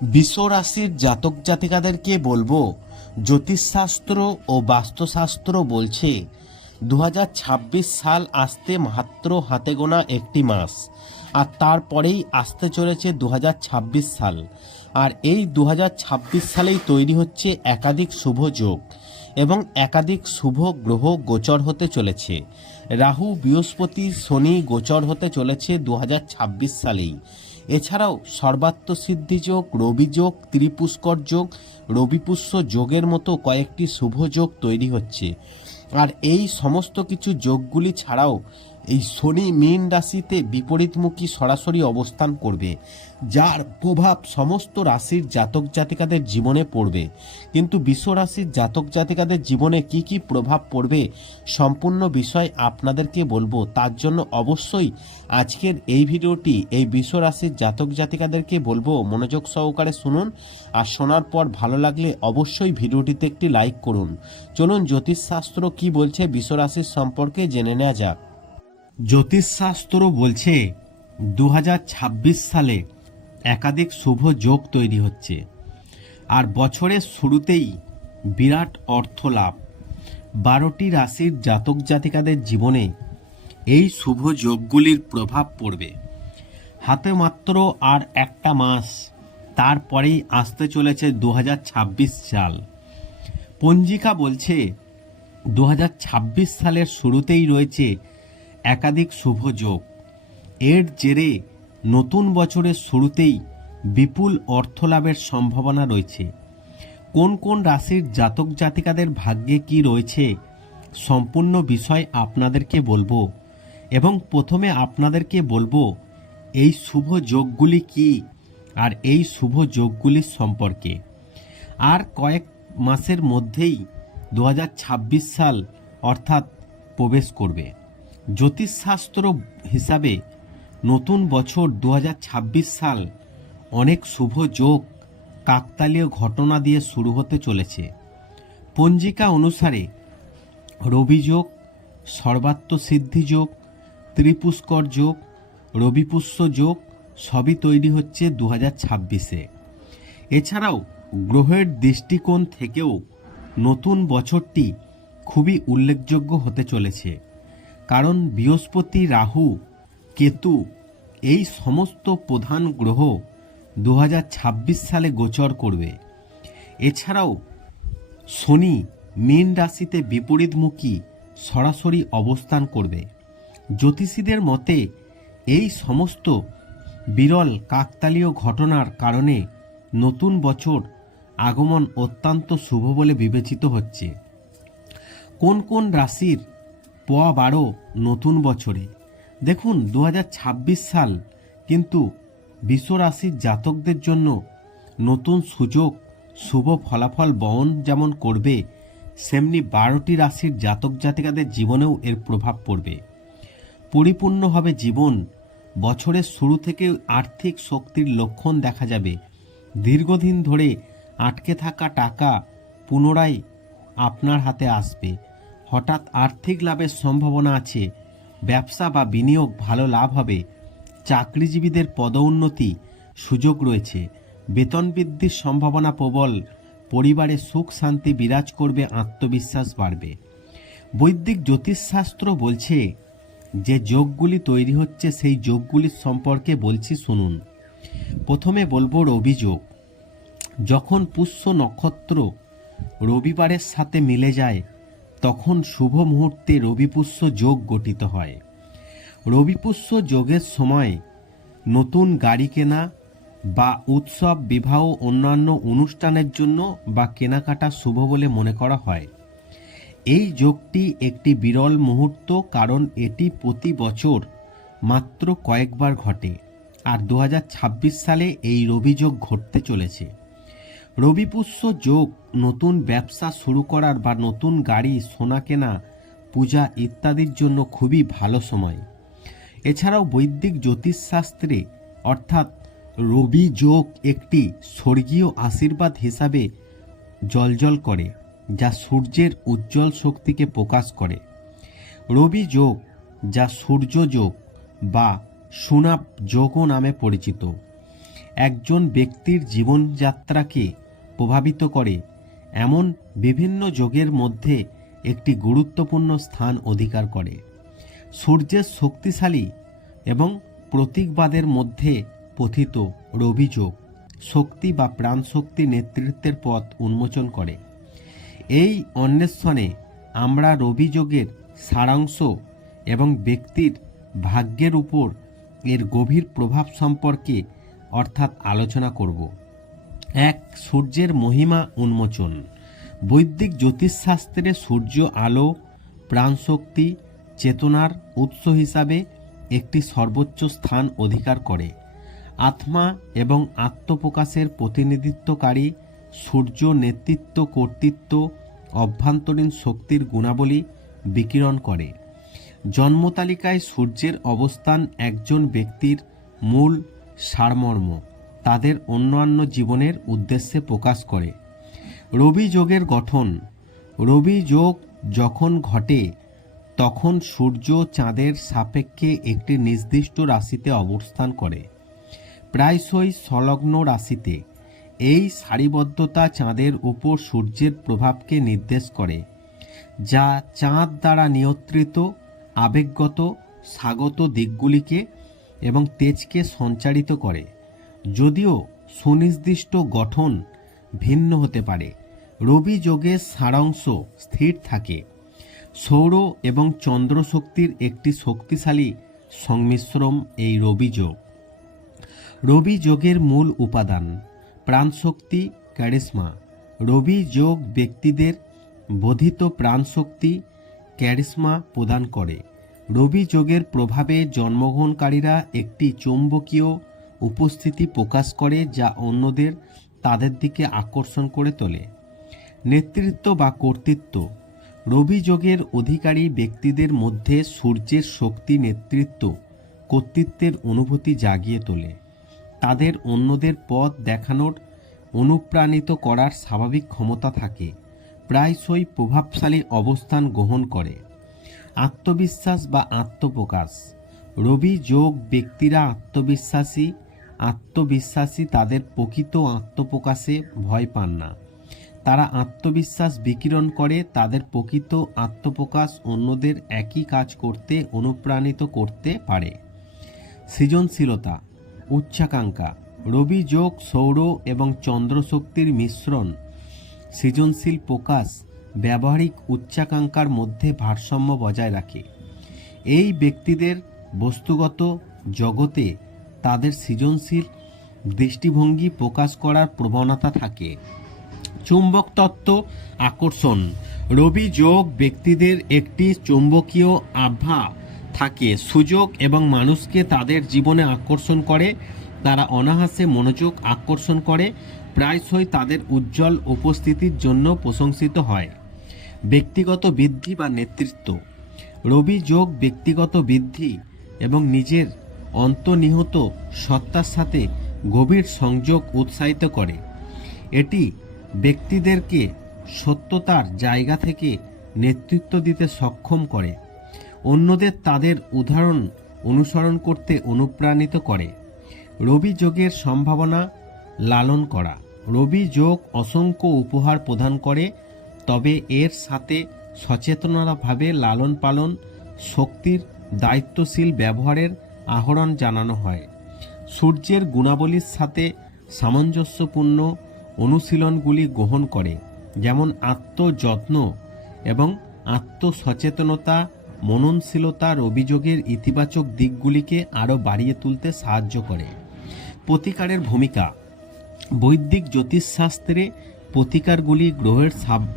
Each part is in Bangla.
বিশ্ব রাশির জাতক জাতিকাদেরকে বলব, জ্যোতিষশাস্ত্র ও বাস্তুশাস্ত্র বলছে দু হাজার ছাব্বিশ সাল আসতে মাত্র হাতে গোনা একটি মাস, আর তারপরেই আসতে চলেছে দু হাজার ছাব্বিশ সাল। আর এই দুহাজার ছাব্বিশ সালেই তৈরি হচ্ছে একাধিক শুভ যোগ এবং একাধিক শুভ গ্রহ গোচর হতে চলেছে। রাহু, বৃহস্পতি, শনি গোচর হতে চলেছে দু হাজার ছাব্বিশ সালেই। এছাড়াও সর্বাত্মসিদ্ধি যোগ, রবি যোগ, ত্রিপুষ্কর যোগ, রবিপুষ্য যোগের মতো কয়েকটি শুভ যোগ তৈরি হচ্ছে। আর এই সমস্ত কিছু যোগগুলি ছাড়াও এই শনি মীন রাশিতে বিপরীতমুখী সরাসরি অবস্থান করবে, যার প্রভাব সমস্ত রাশির জাতক জাতিকাদের জীবনে পড়বে। কিন্তু বিশ্ব রাশির জাতক জাতিকাদের জীবনে কি কি প্রভাব পড়বে সম্পূর্ণ বিষয় আপনাদেরকে বলব। তার জন্য অবশ্যই আজকের এই ভিডিওটি এই বিশ্ব রাশির জাতক জাতিকাদেরকে বলব। মনোযোগ সহকারে শুনুন আর শোনার পর ভালো লাগলে অবশ্যই ভিডিওটিতে একটি লাইক করুন। চলুন জ্যোতিষশাস্ত্র কি বলছে বিশ্ব রাশির সম্পর্কে জেনে নেওয়া যাক। জ্যোতিষশাস্ত্র বলছে দু হাজার ছাব্বিশ সালে একাধিক শুভ যোগ তৈরি হচ্ছে। আর বছরের শুরুতেই বিরাট অর্থ লাভ। বারোটি রাশির জাতক জাতিকাদের জীবনে এই শুভ যোগগুলির প্রভাব পড়বে। হাতে মাত্র আর একটা মাস, তারপরেই আসতে চলেছে দু হাজার ছাব্বিশ সাল। পঞ্জিকা বলছে দু হাজার ছাব্বিশ সালের শুরুতেই রয়েছে একাধিক শুভ যোগ। এর জেরে নতুন বছরের শুরুতেই বিপুল অর্থ লাভের সম্ভাবনা রয়েছে। কোন কোন রাশির জাতক জাতিকাদের ভাগ্যে কি রয়েছে সম্পূর্ণ বিষয় আপনাদেরকে বলব এবং প্রথমে আপনাদেরকে বলব এই শুভ যোগগুলি কি আর এই শুভ যোগগুলির সম্পর্কে। আর কয়েক মাসের মধ্যেই দু হাজার ছাব্বিশ সাল অর্থাৎ প্রবেশ করবে। জ্যোতিষশাস্ত্র হিসাবে নতুন বছর দু হাজার ছাব্বিশ সাল অনেক শুভ যোগ, কাকতালীয় ঘটনা দিয়ে শুরু হতে চলেছে। পঞ্জিকা অনুসারে রবিযোগ সর্বাত্ম সিদ্ধি যোগ, ত্রিপুষ্কর যোগ, রবিপুষ্য যোগ সবই তৈরি হচ্ছে দু হাজার ছাব্বিশে। এছাড়াও গ্রহের দৃষ্টিকোণ থেকেও নতুন বছরটি খুবই উল্লেখযোগ্য হতে চলেছে। কারণ বৃহস্পতি, রাহু, কেতু এই সমস্ত প্রধান গ্রহ দু হাজার ছাব্বিশ সালে গোচর করবে। এছাড়াও শনি মীন রাশিতে বিপরীতমুখী সরাসরি অবস্থান করবে। জ্যোতিষীদের মতে এই সমস্ত বিরল কাকতালীয় ঘটনার কারণে নতুন বছর আগমন অত্যন্ত শুভ বলে বিবেচিত হচ্ছে। কোন কোন রাশির পোয়া বারো নতুন বছরে। দেখুন দু হাজার ছাব্বিশ সাল কিন্তু বিশ্ব রাশির জাতকদের জন্য নতুন সুযোগ, শুভ ফলাফল বহন যেমন করবে, সেমনি বারোটি রাশির জাতক জাতিকাদের জীবনেও এর প্রভাব পড়বে। পরিপূর্ণ হবে জীবন, বছরের শুরু থেকে আর্থিক শক্তির লক্ষণ দেখা যাবে। দীর্ঘদিন ধরে আটকে থাকা টাকা পুনরায় আপনার হাতে আসবে। হঠাৎ আর্থিক লাভের সম্ভাবনা আছে, ব্যবসা বা বিনিয়োগ ভালো লাভ হবে, চাকরিজীবীদের পদোন্নতি সুযোগ রয়েছে, বেতন বৃদ্ধির সম্ভাবনা প্রবল, পরিবারে সুখ শান্তি বিরাজ করবে, আত্মবিশ্বাস বাড়বে। বৈদিক জ্যোতিষশাস্ত্র বলছে, যে যোগগুলি তৈরি হচ্ছে সেই যোগগুলির সম্পর্কে বলছি শুনুন। প্রথমে বলব রবি যোগ। যখন পুষ্য নক্ষত্র রবিবারের সাথে মিলে যায় তখন শুভ মুহূর্তে রবিপুষ্য যোগ গঠিত হয়। রবিপুষ্য যোগের সময় নতুন গাড়ি কেনা বা উৎসব, বিবাহ, অন্যান্য অনুষ্ঠানের জন্য বা কেনাকাটা শুভ বলে মনে করা হয়। এই যোগটি একটি বিরল মুহূর্ত কারণ এটি প্রতি বছর মাত্র কয়েকবার ঘটে। আর দু হাজার ছাব্বিশ সালে এই রবিযোগ ঘটতে চলেছে। রবিপুষ্য যোগ, নতুন ব্যবসা শুরু করার বা নতুন গাড়ি, সোনা কেনা, পূজা ইত্যাদির জন্য খুবই ভালো সময়। এছাড়াও বৈদিক জ্যোতিষশাস্ত্রে, অর্থাৎ রবি যোগ একটি স্বর্গীয় আশীর্বাদ হিসাবে জলজল করে, যা সূর্যের উজ্জ্বল শক্তিকে প্রকাশ করে। রবি যোগ, যা সূর্য যোগ বা সুনাপ যোগও নামে পরিচিত। একজন ব্যক্তির জীবনযাত্রাকে প্রভাবিত করে, এমন বিভিন্ন যোগের মধ্যে একটি গুরুত্বপূর্ণ স্থান অধিকার করে। সূর্যের শক্তিশালী এবং প্রতীকবাদের মধ্যে পথিত রবিযোগ শক্তি বা প্রাণশক্তি নেতৃত্বের পথ উন্মোচন করে। এই অন্বেষণে আমরা রবিযোগের সারাংশ এবং ব্যক্তির ভাগ্যের উপর এর গভীর প্রভাব সম্পর্কে অর্থাৎ আলোচনা করব। এক সূর্যের মহিমা উন্মোচন। বৈদিক জ্যোতিষশাস্ত্রে সূর্য আলো, প্রাণশক্তি, চেতনার উৎস হিসাবে একটি সর্বোচ্চ স্থান অধিকার করে। আত্মা এবং আত্মপ্রকাশের প্রতিনিধিত্বকারী সূর্য নেতৃত্ব কর্তৃত্ব অভ্যন্তরীণ শক্তির গুণাবলী বিকিরণ করে। জন্মতালিকায় সূর্যের অবস্থান একজন ব্যক্তির মূল সারমর্ম। তাদের অন্যান্য জীবনের উদ্দেশ্যে প্রকাশ করে। রবি যোগের গঠন। রবি যোগ যখন ঘটে, তখন সূর্য চাঁদের সাপেক্ষে একটি নির্দিষ্ট রাশিতে অবস্থান করে। প্রায়শই সংলগ্ন রাশিতে। এই সারিবদ্ধতা চাঁদের উপর সূর্যের প্রভাবকে নির্দেশ করে, যা চাঁদ দ্বারা নিয়ন্ত্রিত, আবেগগত, স্বাগত দিকগুলিকে এবং তেজকে সঞ্চারিত করে। যদিও সুনির্দিষ্ট গঠন ভিন্ন হতে পারে। রবি যোগের সারাংশ স্থির থাকে। সৌর এবং চন্দ্র শক্তির একটি শক্তিশালী সংমিশ্রণ এই রবি যোগ। রবি যোগের মূল উপাদান প্রাণশক্তি ক্যারিসমা রবি যোগ ব্যক্তিদের বোধিত প্রাণশক্তি ক্যারিসমা প্রদান করে। রবি যোগের প্রভাবে জন্মগ্রহণকারীরা একটি চৌম্বকীয় উপস্থিতি প্রকাশ করে যা অন্যদের তাদের দিকে আকর্ষণ করে তোলে। নেতৃত্ব বা কর্তৃত্ব। রবি যোগের অধিকারী ব্যক্তিদের মধ্যে সূর্যের শক্তি নেতৃত্ব, কর্তৃত্বের অনুভূতি জাগিয়ে তোলে। তাদের অন্যদের পথ দেখানোর, অনুপ্রাণিত করার স্বাভাবিক ক্ষমতা থাকে, প্রায়শই প্রভাবশালী অবস্থান গ্রহণ করে। আত্মবিশ্বাস বা আত্মপ্রকাশ। রবি যোগ ব্যক্তিরা আত্মবিশ্বাসী আত্মবিশ্বাসী তাদের প্রকৃত আত্মপ্রকাশে ভয় পান না। তারা আত্মবিশ্বাস বিকিরণ করে, তাদের প্রকৃত আত্মপ্রকাশ অন্যদের একই কাজ করতে, অনুপ্রাণিত করতে পারে। সৃজনশীলতা, উচ্চাকাঙ্ক্ষা, রবি যোগ, সৌর এবং চন্দ্র শক্তির মিশ্রণ, সৃজনশীল প্রকাশ ব্যবহারিক উচ্চাকাঙ্ক্ষার মধ্যে ভারসাম্য বজায় রাখে। এই ব্যক্তিদের বস্তুগত জগতে তাদের সৃজনশীল দৃষ্টিভঙ্গি প্রকাশ করার প্রবণতা থাকে। চুম্বক তত্ত্ব আকর্ষণ। রবি যোগ ব্যক্তিদের একটি চৌম্বকীয় আভা থাকে। সুযোগ এবং মানুষকে তাদের জীবনে আকর্ষণ করে। তারা অনাহাসে মনোযোগ আকর্ষণ করে। প্রায়শই তাদের উজ্জ্বল উপস্থিতির জন্য প্রশংসিত হয়। ব্যক্তিগত বৃদ্ধি বা নেতৃত্ব। রবি যোগ ব্যক্তিগত বৃদ্ধি এবং নিজের অন্তর্নিহিত সত্তার সাথে গভীর সংযোগ উৎসাহিত করে। এটি ব্যক্তিদেরকে সত্যতার জায়গা থেকে নেতৃত্ব দিতে সক্ষম করে। অন্যদের তাদের উদাহরণ অনুসরণ করতে অনুপ্রাণিত করে। রবি যোগের সম্ভাবনা লালন করা। রবি যোগ অসংখ্য উপহার প্রদান করে, তবে এর সাথে সচেতনতাভাবে লালন পালন শক্তির দায়িত্বশীল ব্যবহারের আহরণ জানানো হয়। সূর্যের গুণাবলীর সাথে সামঞ্জস্যপূর্ণ অনুশীলনগুলি গ্রহণ করে, যেমন আত্মযত্ন এবং আত্মসচেতনতা, মননশীলতার অভিযোগের ইতিবাচক দিকগুলিকে আরও বাড়িয়ে তুলতে সাহায্য করে। প্রতিকারের ভূমিকা। বৈদিক জ্যোতিষশাস্ত্রে প্রতিকারগুলি গ্রহের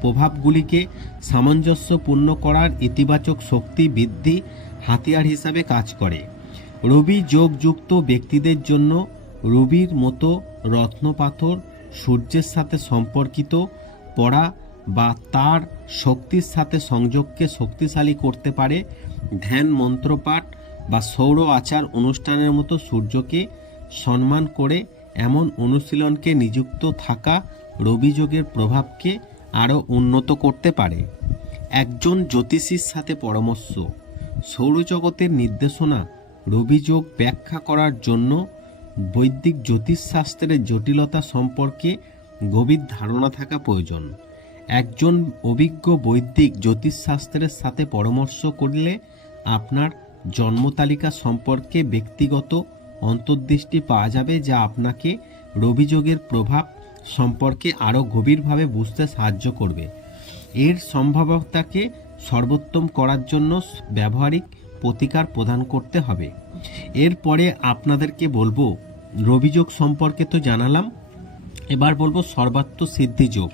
প্রভাবগুলিকে সামঞ্জস্যপূর্ণ করার ইতিবাচক শক্তি বৃদ্ধি হাতিয়ার হিসাবে কাজ করে। রবি যোগযুক্ত ব্যক্তিদের জন্য রবির মতো রত্নপাথর সূর্যের সাথে সম্পর্কিত, পড়া বা তার শক্তির সাথে সংযোগকে শক্তিশালী করতে পারে। ধ্যান, মন্ত্রপাঠ বা সৌর আচার অনুষ্ঠানের মতো সূর্যকে সম্মান করে এমন অনুশীলনকে নিযুক্ত থাকা রবিযোগের প্রভাবকে আরও উন্নত করতে পারে। একজন জ্যোতিষীর সাথে পরামর্শ। সৌরজগতের নির্দেশনা রবিযোগ ব্যাখ্যা করার জন্য বৈদিক জ্যোতিষশাস্ত্রের জটিলতা সম্পর্কে গভীর ধারণা থাকা প্রয়োজন। একজন অভিজ্ঞ বৈদিক জ্যোতিষশাস্ত্রের সাথে পরামর্শ করলে আপনার জন্মতালিকা সম্পর্কে ব্যক্তিগত অন্তর্দৃষ্টি পাওয়া যাবে যা আপনাকে রবিযোগের প্রভাব সম্পর্কে আরও গভীরভাবে বুঝতে সাহায্য করবে। এর সম্ভাব্যতাকে সর্বোত্তম করার জন্য ব্যবহারিক প্রতিকার প্রদান করতে হবে। এরপরে আপনাদেরকে বলব, রবিযোগ সম্পর্কে তো জানালাম। এবার বলব সর্বাত্ম সিদ্ধিযোগ।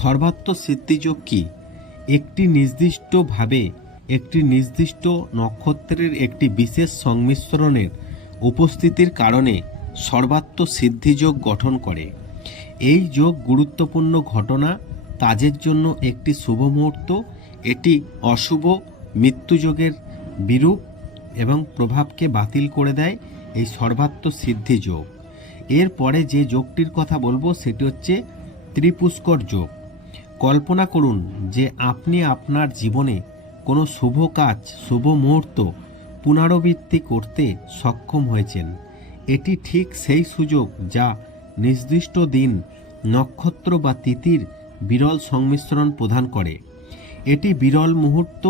সর্বাত্ম সিদ্ধিযোগ কি? একটি নির্দিষ্টভাবে একটি নির্দিষ্ট নক্ষত্রের একটি বিশেষ সংমিশ্রণের উপস্থিতির কারণে সর্বাত্ম সিদ্ধিযোগ গঠন করে। এই যোগ গুরুত্বপূর্ণ ঘটনা কাজের জন্য একটি শুভ মুহূর্ত, এটি অশুভ মৃত্যুযোগের বিরূপ এবং প্রভাবকে বাতিল করে দেয় এই সর্বাত্ম সিদ্ধি যোগ। এরপরে যে যোগটির কথা বলব সেটি হচ্ছে ত্রিপুষ্কর যোগ। কল্পনা করুন যে আপনি আপনার জীবনে কোনো শুভ কাজ, শুভ মুহূর্ত পুনরাবৃত্তি করতে সক্ষম হয়েছেন। এটি ঠিক সেই সুযোগ যা নির্দিষ্ট দিন, নক্ষত্র বা তিথির বিরল সংমিশ্রণ প্রদান করে। এটি বিরল মুহূর্ত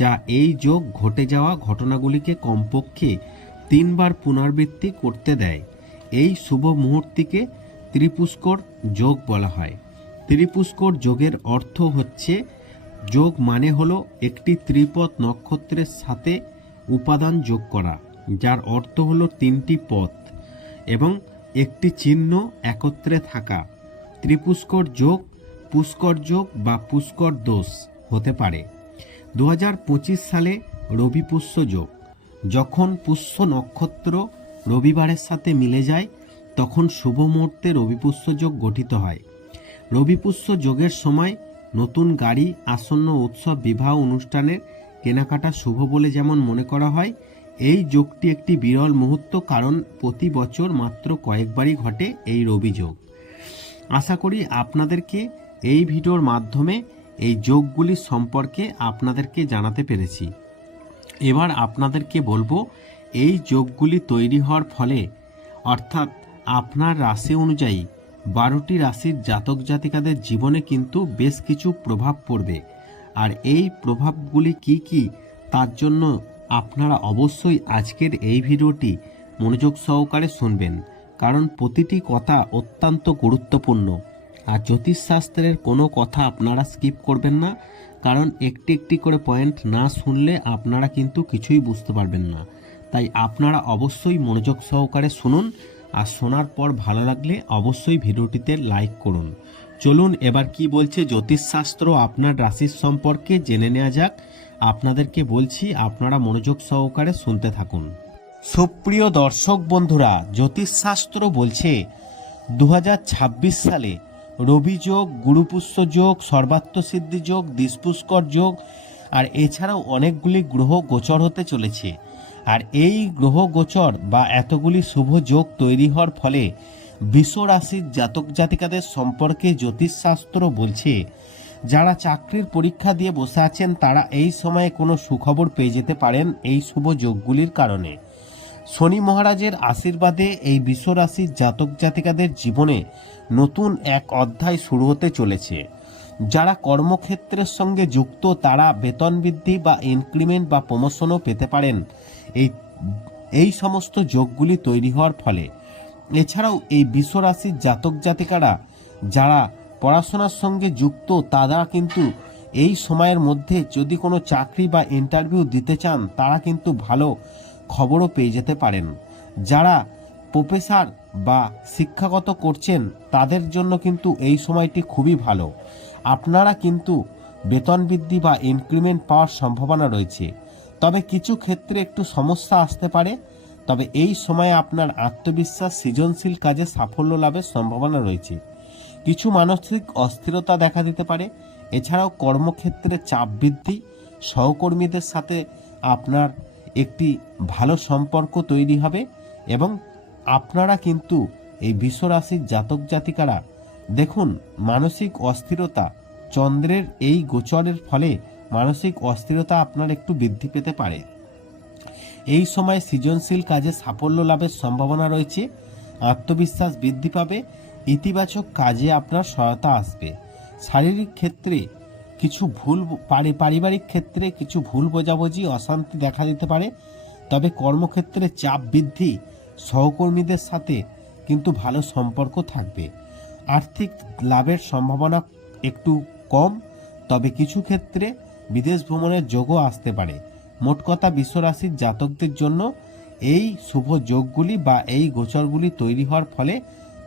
যা এই যোগ ঘটে যাওয়া ঘটনাগুলিকে কমপক্ষে তিনবার পুনরাবৃত্তি করতে দেয়। এই শুভ মুহূর্তটিকে ত্রিপুষ্কর যোগ বলা হয়। ত্রিপুষ্কর যোগের অর্থ হচ্ছে, যোগ মানে হলো একটি ত্রিপথ নক্ষত্রের সাথে উপাদান যোগ করা, যার অর্থ হলো তিনটি পথ এবং একটি চিহ্ন একত্রে থাকা। ত্রিপুষ্কর যোগ, পুষ্কর যোগ বা পুষ্কর দোষ। হতে পারে। দু হাজার পঁচিশ সালে রবি পুষ্য যোগ। যখন পুষ্য নক্ষত্র রবিবারের সাথে মিলে যায়, তখন শুভ মুহূর্তে রবিপুষ্য যোগ গঠিত হয়। রবিপুষ্য যোগের সময় নতুন গাড়ি, আসন্ন উৎসব, বিবাহ অনুষ্ঠানের কেনাকাটা শুভ বলে যেমন মনে করা হয়, এই যোগটি একটি বিরল মুহূর্ত কারণ প্রতি বছর মাত্র কয়েকবারই ঘটে এই রবি যোগ। আশা করি আপনাদেরকে এই ভিডিওর মাধ্যমে এই যোগগুলি সম্পর্কে আপনাদেরকে জানাতে পেরেছি। এবার আপনাদেরকে বলব, এই যোগগুলি তৈরি হওয়ার ফলে, অর্থাৎ আপনার রাশি অনুযায়ী বারোটি রাশির জাতক জাতিকাদের জীবনে কিন্তু বেশ কিছু প্রভাব পড়বে। আর এই প্রভাবগুলি কি কি, তার জন্য আপনারা অবশ্যই আজকের এই ভিডিওটি মনোযোগ সহকারে শুনবেন। কারণ প্রতিটি কথা অত্যন্ত গুরুত্বপূর্ণ। আর জ্যোতিষশাস্ত্রের কোনো কথা আপনারা স্কিপ করবেন না, কারণ একটি একটি করে পয়েন্ট না শুনলে আপনারা কিন্তু কিছুই বুঝতে পারবেন না। তাই আপনারা অবশ্যই মনোযোগ সহকারে শুনুন, আর শোনার পর ভালো লাগলে অবশ্যই ভিডিওটিতে লাইক করুন। চলুন এবার কি বলছে জ্যোতিষশাস্ত্র আপনার রাশির সম্পর্কে জেনে নেওয়া যাক। আপনাদেরকে বলছি, আপনারা মনোযোগ সহকারে শুনতে থাকুন। সুপ্রিয় দর্শক বন্ধুরা, জ্যোতিষশাস্ত্র বলছে দু হাজার ছাব্বিশ সালে রবি যোগ, গুরুপুষ্য যোগ, সর্বাত্ম সিদ্ধি যোগ, দিসপুষ্কর যোগ, আর এছাড়াও অনেকগুলি গ্রহ গোচর হতে চলেছে। আর এই গ্রহ গোচর বা এতগুলি শুভ যোগ তৈরি হওয়ার ফলে বিশ্ব রাশির জাতক জাতিকাদের সম্পর্কে জ্যোতিষশাস্ত্র বলছে, যারা চাকরির পরীক্ষা দিয়ে বসে আছেন, তারা এই সময়ে কোনো সুখবর পেয়ে যেতে পারেন এই শুভ যোগগুলির কারণে। শনি মহারাজের আশীর্বাদে এই বিশ্বরাশির জাতক জাতিকাদের জীবনে নতুন এক অধ্যায় শুরু হতে চলেছে। যারা কর্মক্ষেত্রের সঙ্গে যুক্ত, তারা বেতন বৃদ্ধি বা ইনক্রিমেন্ট বা প্রমোশনও পেতে পারেন। এই এই সমস্ত যোগগুলি তৈরি হওয়ার ফলে। এছাড়াও এই বিশ্বরাশির জাতক জাতিকারা যারা পড়াশোনার সঙ্গে যুক্ত, তারা কিন্তু এই সময়ের মধ্যে যদি কোনো চাকরি বা ইন্টারভিউ দিতে চান, তারা কিন্তু ভালো খবরও পেয়ে যেতে পারেন। যারা প্রফেসর বা শিক্ষাগত করছেন, তাদের জন্য কিন্তু এই সময়টি খুবই ভালো। আপনারা কিন্তু বেতন বৃদ্ধি বা ইনক্রিমেন্ট পাওয়ার সম্ভাবনা রয়েছে। তবে কিছু ক্ষেত্রে একটু সমস্যা আসতে পারে। তবে এই সময়ে আপনার আত্মবিশ্বাস সৃজনশীল কাজে সাফল্য লাভের সম্ভাবনা রয়েছে। কিছু মানসিক অস্থিরতা দেখা দিতে পারে। এছাড়াও কর্মক্ষেত্রে চাপ বৃদ্ধি। সহকর্মীদের সাথে আপনার একটি ভালো সম্পর্ক তৈরি হবে এবং আপনারা কিন্তু এই বিশ্বরাশির জাতক জাতিকারা, দেখুন, মানসিক অস্থিরতা চন্দ্রের এই গোচরের ফলে মানসিক অস্থিরতা আপনার একটু বৃদ্ধি পেতে পারে। এই সময় সৃজনশীল কাজে সাফল্য লাভের সম্ভাবনা রয়েছে, আত্মবিশ্বাস বৃদ্ধি পাবে, ইতিবাচক কাজে আপনার সহায়তা আসবে। শারীরিক ক্ষেত্রে কিছু ভুল পারি- পারিবারিক ক্ষেত্রে কিছু ভুল বোঝাবুঝি, অশান্তি দেখা দিতে পারে। তবে কর্মক্ষেত্রে চাপ বৃদ্ধি সহকর্মীদের সাথে কিন্তু ভালো সম্পর্ক থাকবে। আর্থিক লাভের সম্ভাবনা একটু কম, তবে কিছু ক্ষেত্রে বিদেশ ভ্রমণের যোগও আসতে পারে। মোট কথা বিশ্বরাশির জাতকদের জন্য এই শুভ যোগগুলি বা এই গোচরগুলি তৈরি হওয়ার ফলে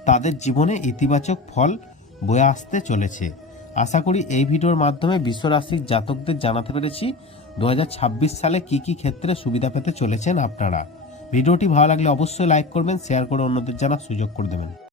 তাদের জীবনে ইতিবাচক ফল বয়ে আসতে চলেছে। আশা করি এই ভিডিওর মাধ্যমে বিশ্ব রাশির জাতকদের জানাতে পেরেছি, দু হাজার ছাব্বিশ সালে কি কি ক্ষেত্রে সুবিধা পেতে চলেছেন আপনারা। ভিডিওটি ভালো লাগলে অবশ্যই লাইক করবেন, শেয়ার করে অন্যদের জানার সুযোগ করে দেবেন।